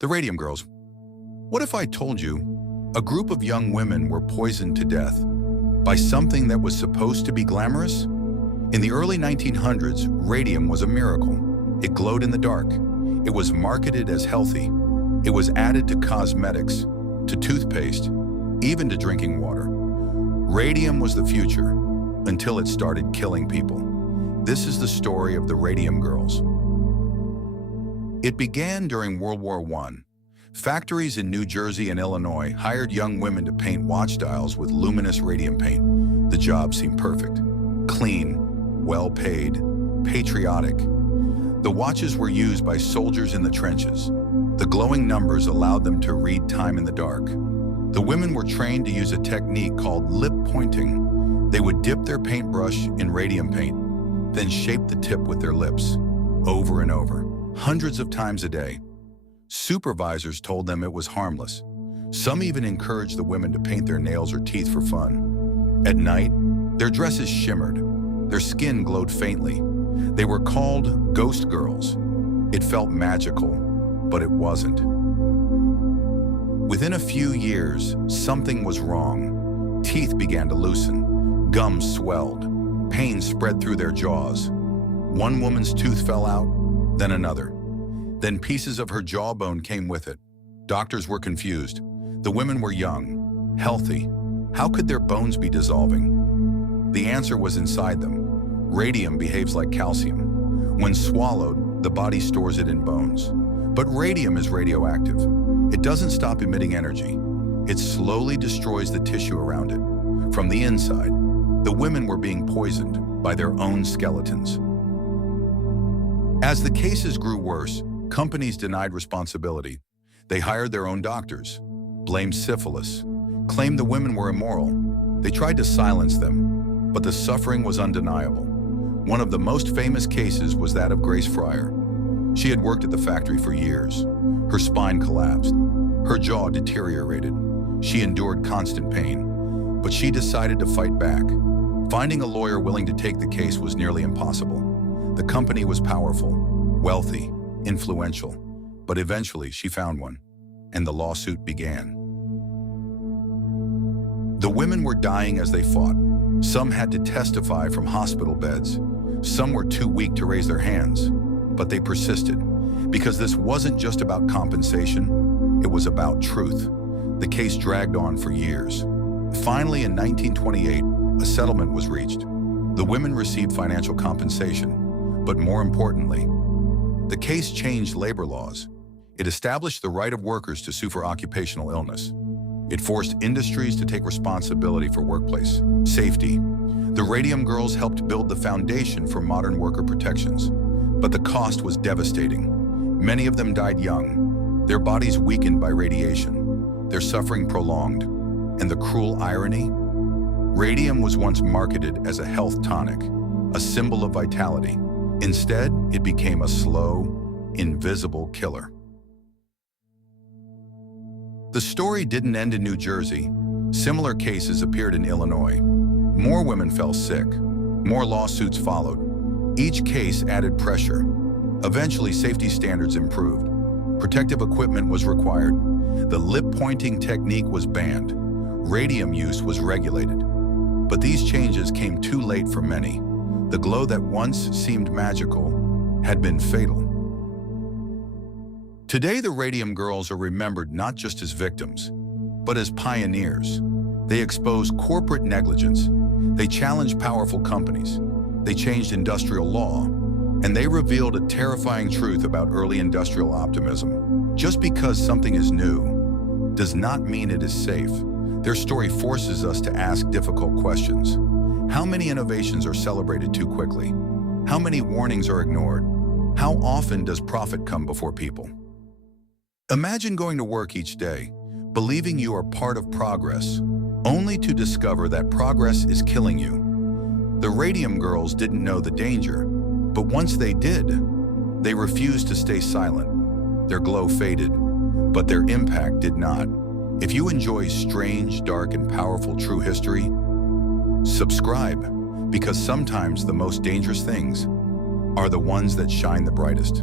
The Radium Girls. What if I told you a group of young women were poisoned to death by something that was supposed to be glamorous? In the early 1900s, radium was a miracle. It glowed in the dark. It was marketed as healthy. It was added to cosmetics, to toothpaste, even to drinking water. Radium was the future until it started killing people. This is the story of the Radium Girls. It began during World War I. Factories in New Jersey and Illinois hired young women to paint watch dials with luminous radium paint. The job seemed perfect. Clean, well-paid, patriotic. The watches were used by soldiers in the trenches. The glowing numbers allowed them to read time in the dark. The women were trained to use a technique called lip pointing. They would dip their paintbrush in radium paint, then shape the tip with their lips, over and over, hundreds of times a day. Supervisors told them it was harmless. Some even encouraged the women to paint their nails or teeth for fun. At night, their dresses shimmered. Their skin glowed faintly. They were called ghost girls. It felt magical, but it wasn't. Within a few years, something was wrong. Teeth began to loosen. Gums swelled. Pain spread through their jaws. One woman's tooth fell out, then another. Then pieces of her jawbone came with it. Doctors were confused. The women were young, healthy. How could their bones be dissolving? The answer was inside them. Radium behaves like calcium. When swallowed, the body stores it in bones. But radium is radioactive. It doesn't stop emitting energy. It slowly destroys the tissue around it. From the inside, the women were being poisoned by their own skeletons. As the cases grew worse, companies denied responsibility. They hired their own doctors, blamed syphilis, claimed the women were immoral. They tried to silence them, but the suffering was undeniable. One of the most famous cases was that of Grace Fryer. She had worked at the factory for years. Her spine collapsed. Her jaw deteriorated. She endured constant pain, but she decided to fight back. Finding a lawyer willing to take the case was nearly impossible. The company was powerful, wealthy, influential, but eventually she found one, and the lawsuit began. The women were dying as they fought. Some had to testify from hospital beds. Some were too weak to raise their hands, but they persisted, because this wasn't just about compensation, it was about truth. The case dragged on for years. Finally, in 1928, a settlement was reached. The women received financial compensation, but more importantly, the case changed labor laws. It established the right of workers to sue for occupational illness. It forced industries to take responsibility for workplace safety. The Radium Girls helped build the foundation for modern worker protections, but the cost was devastating. Many of them died young, their bodies weakened by radiation, their suffering prolonged. And the cruel irony? Radium was once marketed as a health tonic, a symbol of vitality. Instead, it became a slow, invisible killer. The story didn't end in New Jersey. Similar cases appeared in Illinois. More women fell sick. More lawsuits followed. Each case added pressure. Eventually, safety standards improved. Protective equipment was required. The lip-pointing technique was banned. Radium use was regulated. But these changes came too late for many. The glow that once seemed magical had been fatal. Today, the Radium Girls are remembered not just as victims, but as pioneers. They exposed corporate negligence. They challenged powerful companies. They changed industrial law. And they revealed a terrifying truth about early industrial optimism. Just because something is new does not mean it is safe. Their story forces us to ask difficult questions. How many innovations are celebrated too quickly? How many warnings are ignored? How often does profit come before people? Imagine going to work each day, believing you are part of progress, only to discover that progress is killing you. The Radium Girls didn't know the danger, but once they did, they refused to stay silent. Their glow faded, but their impact did not. If you enjoy strange, dark, and powerful true history, subscribe, because sometimes the most dangerous things are the ones that shine the brightest.